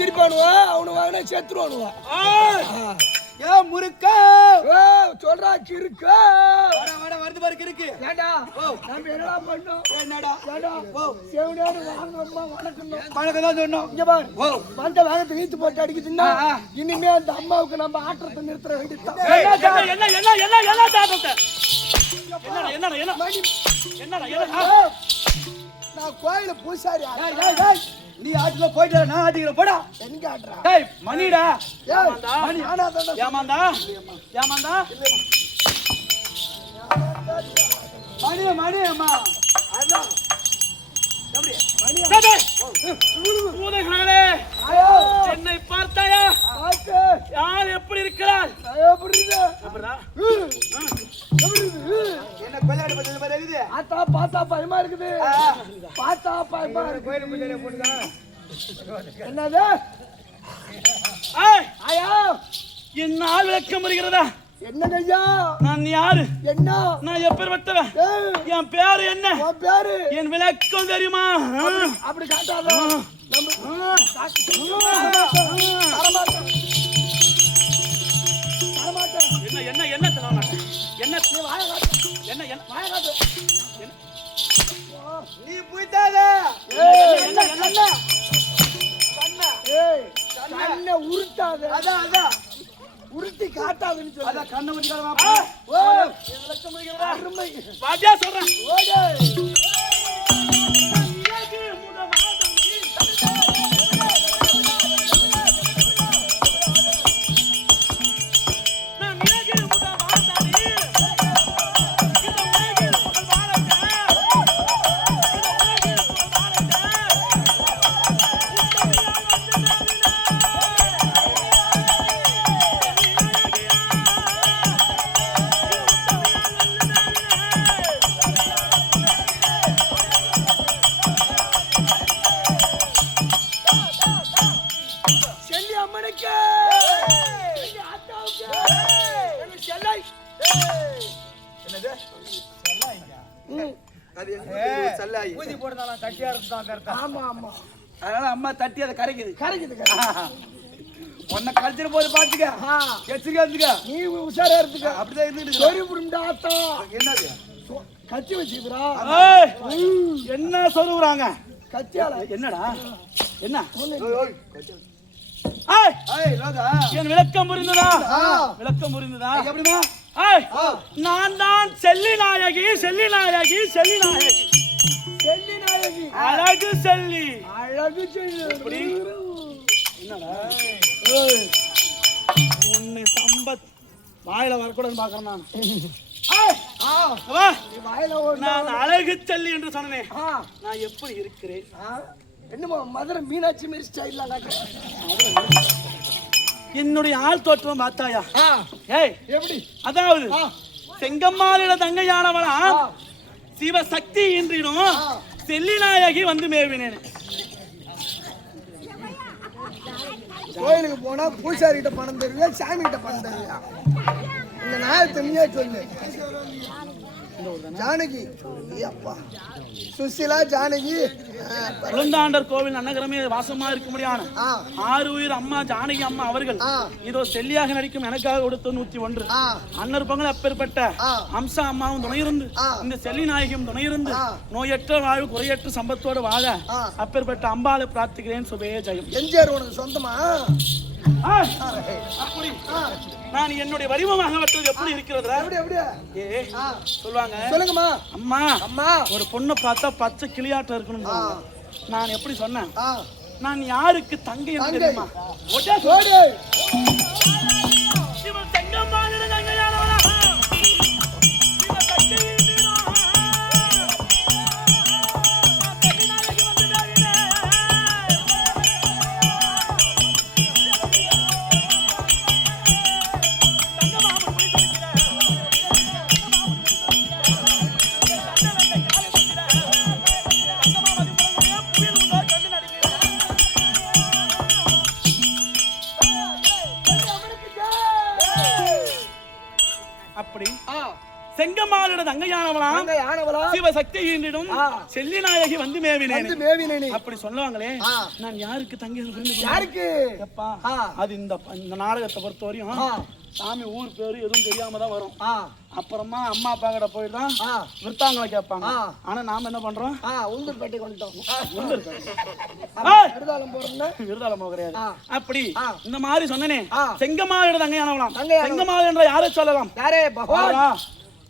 சிரிப்பானுவா அவனு வாங்கினா செத்துருவானுவா. ஏ முறுக்கா சொல்றா கிறுக்கா வருது பாரு கிறுக்கு. ஏண்டா நம்ம என்னடா பண்ணோம்? என்னடா ஏண்டா செவனேடு வாங்கம்மா வணக்கம் தான் சொன்னோம். இங்க பாரு வந்த வாங்கத்தை வீத்து போட்டு அடிக்குதுன்னா இனிமே அந்த அம்மாவுக்கு நம்ம ஆட்டத்தை நிறுத்த வேண்டியதுதான். நான் கோயில பூசாரி. நீ ஆட்டுல போயிட்ட நான் ஆட்டிக்கிற போடா. எங்க ஆட்டுறா? டேய் மணிடா. மணி ஆனாதடா. ஏமாந்தா மணி அம்மா அதான் எப்படி மணி டேய் ஊதகங்களே சென்னை பார்த்தாயா? பாத்து யார் எப்படி இருக்கிறார்? எப்படி இருக்கு? எப்படா என்ன கொள்ளாடி பச்சை பாரு இருக்குது. பார்த்தா பயமா இருக்குது. பார்த்தா பயமா இருக்கு. கோயில பூஜையில போடுடா. என்னது? ஆயா என்ன ஆள் விளக்கம் வருகிறதா? என்னங்க ஐயா? நான் யாரு? என்ன? நான் எப்பேர்பட்டவன்? என் பேரு என்ன? உன் பேரு? என் விளக்கம் தெரியுமா? அப்படி காட்டாத. என்ன என்ன என்ன தரமாட்டேன். என்ன நீ வாய காட்டு. என்ன என்ன வாய காட்டு. நீ போய்டாத. என்ன என்ன கண்ணா. ஏய் கண்ணை உருட்டாத. அதான் உருட்டி காட்டாதன்னு சொல்ல. அத கண்ணை உருட்டாத வா. ஓ இது லட்சம் முடிங்கடா. அருமை வாஜா சொல்றேன். ஓடே அம்மா தட்டி அதை கரைக்குது. உன்னை கரைச்சிட்டு போது பாத்துக்க. எச்சரிக்கை நீ உஷாரா இருந்துக்க. அப்படிதான் இருந்துட்டு என்னது கத்தி வச்சுக்கிறா? என்ன சொல்லுறாங்க கத்தியால? என்னடா என்ன என் விளக்கம் புரிந்ததா? விளக்கம் புரிந்ததா? எப்படிமா? நான் தான் செல்லி நாயகி. அழகு செல்லி. என்னடா உன்னை சம்பத் வாயில வரக்கூடாதுன்னு பாக்குறேன் நான் அழகு செல்லி என்று சொன்னேன். நான் எப்படி இருக்கிறேன்? என்னமோ மதுரை மீனாட்சி மாரி ஸ்டைல்ல என்னுடைய ஆள் தோற்றம் பார்த்தாயா? ஏய் எப்படி? அதாவது செங்கம்மாளிட தங்கையானவளா சிவசக்தி என்றிடும் செல்லிநாயகி வந்து மேவினேன். கோயிலுக்கு போனா பூசாரி கிட்ட பணம் தருவியா சாமி கிட்ட பணம் தருவியா? இந்த நாயத்தை நீயே சொல்லு. ஜானகி அப்பா சுசிலா ஜானகி குழந்தாண்டர் கோவில் அன்னகரமே வாசமா இருக்க முடியாது. 6 உயிர் அம்மா ஜானகி அம்மா அவர்கள் இதோ செல்லியாக நடிக்கும் எனக்காக கொடுத்த 101 அன்னர் பொங்கல் அப்பேற்பட்ட அம்சா அம்மாவும் துணையிருந்து இந்த செல்லி நாயகியும் துணையிருந்து நோயற்ற வாழ்வு குறையற்ற சம்பத்தோடு வாழ அப்பேற்பட்ட அம்பாளை பிரார்த்திக்கிறேன். சுபே ஜெயம். எம்ஜிஆர் உனக்கு சொந்தமா? நான் என்னுடைய வடிவமாக வட்டது எப்படி இருக்கிறது சொல்லுவாங்க. சொல்லுங்கம்மா. அம்மா அம்மா ஒரு பொண்ணை பார்த்தா பச்சை கிளியாட்டம் இருக்கணும். நான் எப்படி சொன்னேன்? நான் யாருக்கு தங்கை என்று தெரியுமா? செங்கமாலோட தங்கையானவளாம் சிவசக்தியினிடம் செல்லி நாயகி வந்து மேவினேன் அப்படி சொல்லுவாங்களே. நான் யாருக்கு தங்கை? யாருக்கு? அது இந்த நாடகத்தை பொறுத்த வரையும் சாமி ஊர் பேரு எதுவும் தெரியாம தான் வரும். அப்புறமா அம்மா அப்பா கிட்ட போயிட்டு தான் விருத்தாங்களை கேட்பாங்க. ஆனா நாம என்ன பண்றோம்? உளுந்தூர்பேட்டை கொண்டுட்டோம். விருதாலம் கிடையாது. அப்படி இந்த மாதிரி சொன்னனே, செங்கமாலோட தங்கையானவளாம். செங்கமாலை என்ற யாரை சொல்லலாம்?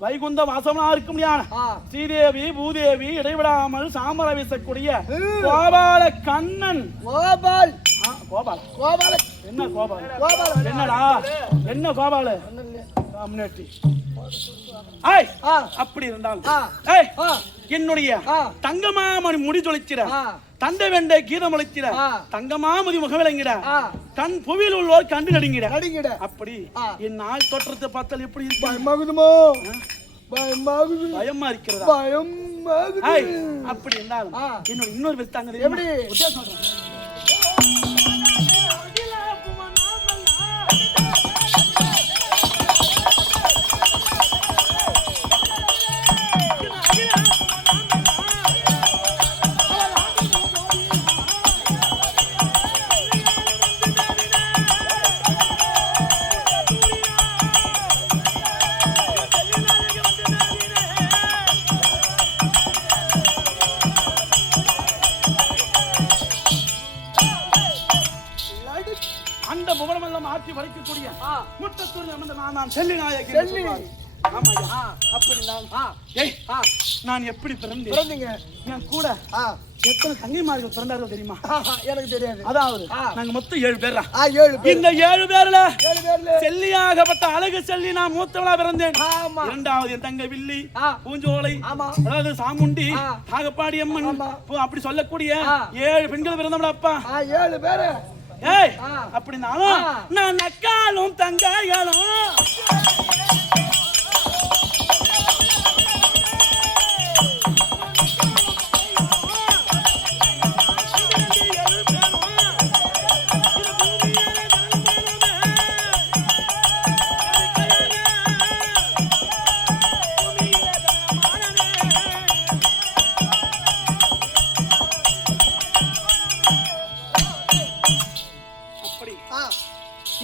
வைகுந்த வாசமா இருக்க முடியாது. ஸ்ரீதேவி பூதேவி இடைவிடாமல் சாமர வீசக்கூடிய கோபால கண்ணன். கோபால் என்ன கோபால்? என்னடா என்ன கோபால? அப்படி இருந்தாலும் என்னுடைய தங்கமாமணி முடி தொலைச்சிட, தந்தை வெண்ட கீதம் அழைச்சிட, தங்கமாமதி முகவிலங்கிட, கண் புவியில் உள்ளோர் கண்டு நடுங்கிட. அப்படி என் நாள் தோற்றத்தை பார்த்தால் எப்படி பயமா இருக்கிறதா? அப்படி இருந்தாலும் என்னோட இன்னொரு வித்தாங்க எப்படி நான் எப்படி பிறந்தீங்க? என் கூட எத்தனை தங்கைமார்கள் பிறந்தார்கள் தெரியுமா? எனக்கு தெரியாது. அதாவது நாங்க மொத்தம் 7 பேர். இந்த 7 பேர்ல செல்லியாகப்பட்ட அழகு செல்லி நான் மூத்தவளா பிறந்தேன். இரண்டாவது என் தங்கை வில்லி, பூஞ்சோலை, அதாவது சாமுண்டி, காகப்பாடி அம்மன், அப்படி சொல்லக்கூடிய 7 பெண்கள் பிறந்தவளா அப்பா. 7 பேரு. அப்படின்னாலும் நான் நக்காலும் தங்காய்களும்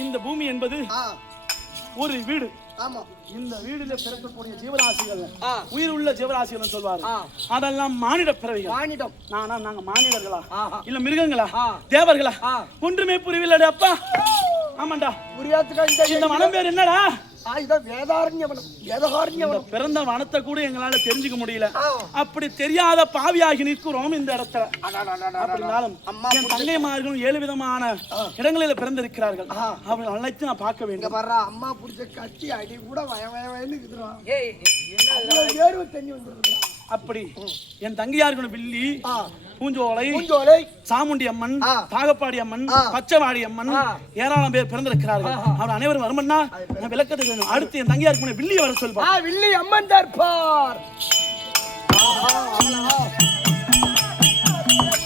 இந்த பூமி என்பது ஒரு வீடு. இந்த வீடுல பிறக்கக்கூடிய ஜீவராசிகள், உயிர் உள்ள ஜீவராசிகள் சொல்வாரு. அதெல்லாம் மானிட பிறவிகள். நாங்க மானிடர்களா இல்ல மிருகங்களா தேவர்களா ஒன்றுமே புரியவில்லை அப்பா. ஆமாண்டா, இந்த மனம் பேர் என்னடா? பிறந்த வனத்தை கூட எங்களால தெரிஞ்சுக்க முடியல. அப்படி தெரியாத பாவியாகி நிற்கிறோம் இந்த இடத்துல. அப்படினாலும் என் தங்கைமார்களும் 7 விதமான இடங்களில் பிறந்திருக்கிறார்கள். அவர்கள் அனைத்து நான் பார்க்க வேண்டும். அம்மா புடிச்ச கட்டி அடி கூட வயவயன்னு அப்படி என் தங்கையார்கள் வில்லி, பூஞ்சோலை, சாமுண்டி அம்மன், தாகப்பாடி அம்மன், பச்சைவாடி அம்மன், ஏராளம் பேர் பிறந்திருக்கிறார்கள். அவர் அனைவரும் வருமன்னா நான் விளக்கத்துக்கு வேணும். அடுத்து என் தங்கையாருக்கு வில்லியை வர சொல்வார். வில்லி அம்மன் தர்பார்.